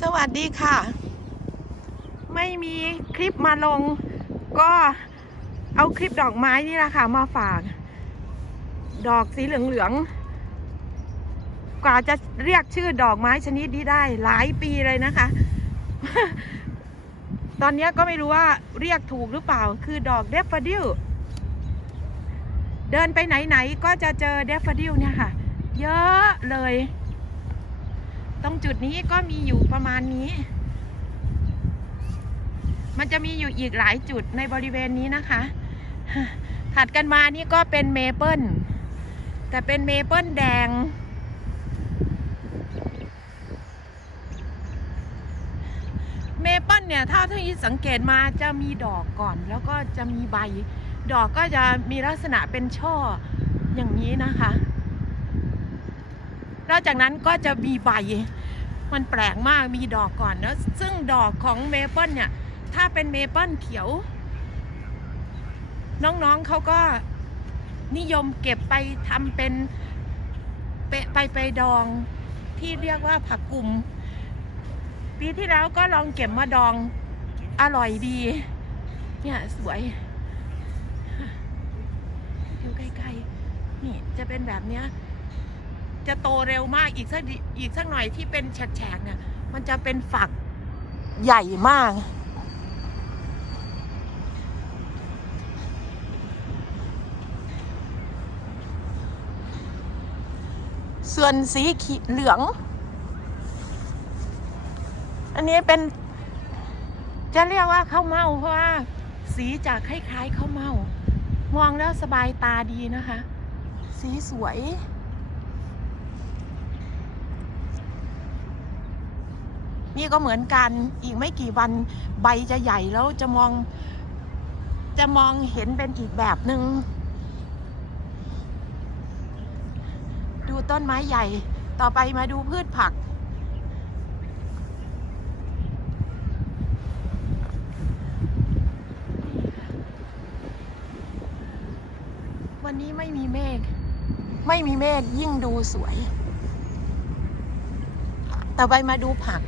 สวัสดีค่ะ ไม่มีคลิปมาลง ก็เอาคลิปดอกไม้นี่แหละค่ะ มาฝาก ดอกสีเหลืองๆกว่าจะเรียกชื่อดอกไม้ชนิดนี้ได้ หลายปีเลยนะคะ ตอนนี้ก็ไม่รู้ว่าเรียกถูกหรือเปล่า คือดอกเดฟฟดิลเดินไปไหนๆก็จะเจอเดฟฟดิลเนี่ยค่ะ เยอะเลย ตรงจุดนี้ก็มีอยู่ประมาณนี้ มันจะมีอยู่อีกหลายจุดในบริเวณนี้นะคะ ถัดกันมานี่ก็เป็นเมเปิลแต่เป็นเมเปิลแดง เมเปิลเนี่ยถ้าที่สังเกตมาจะมีดอกก่อน แล้วก็จะมีใบ ดอกก็จะมีลักษณะเป็นช่ออย่างนี้นะคะ แล้วจากนั้นก็จะมีใบ มันแปลกมากมีดอกก่อนแล้วซึ่งดอกของเมเปิลเนี่ย ถ้าเป็นเมเปิลเขียว น้องๆเขาก็นิยมเก็บไปทำเป็นไปไปไปดองที่เรียกว่าผักกลุ่ม ปีที่แล้วก็ลองเก็บมาดองอร่อยดี เนี่ยสวยอยู่ใกล้ๆนี่จะเป็นแบบเนี้ย จะโตเร็วมากอีกสักอีกสักหน่อยที่เป็นแฉกๆเนี่ย มันจะเป็นฝักใหญ่มาก ส่วนสีขีเหลือง อันนี้เป็น จะเรียกว่าข้าวเม่าเพราะว่า สีจะคล้ายๆข้าวเม่ามองแล้วสบายตาดีนะคะ สีสวย นี่ก็เหมือนกันอีกไม่กี่วันใบจะใหญ่แล้วจะมอง จะมองเห็นเป็นอีกแบบหนึง่งดูต้นไม้ใหญ่ ต่อไปมาดูพืชผัก วันนี้ไม่มีเมฆไม่มีเมฆยิ่งดูสวย ต่อไปมาดูผัก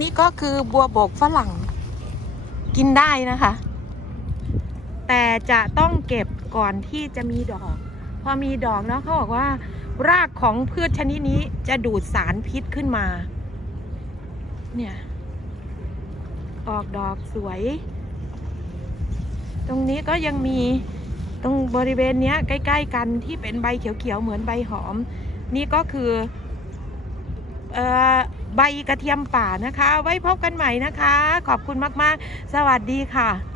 นี่ก็คือบัวบกฝรั่ง กินได้นะคะ แต่จะต้องเก็บก่อนที่จะมีดอก พอมีดอกเนาะเขาบอกว่า รากของพืชชนิดนี้จะดูดสารพิษขึ้นมา เนี่ย ออกดอกสวย ตรงนี้ก็ยังมี ตรงบริเวณเนี้ยใกล้ ๆ กันที่เป็นใบเขียวๆเหมือนใบหอม นี่ก็คือเออใบกระเทียมป่านะคะ ไว้พบกันใหม่นะคะ ขอบคุณมากๆ สวัสดีค่ะ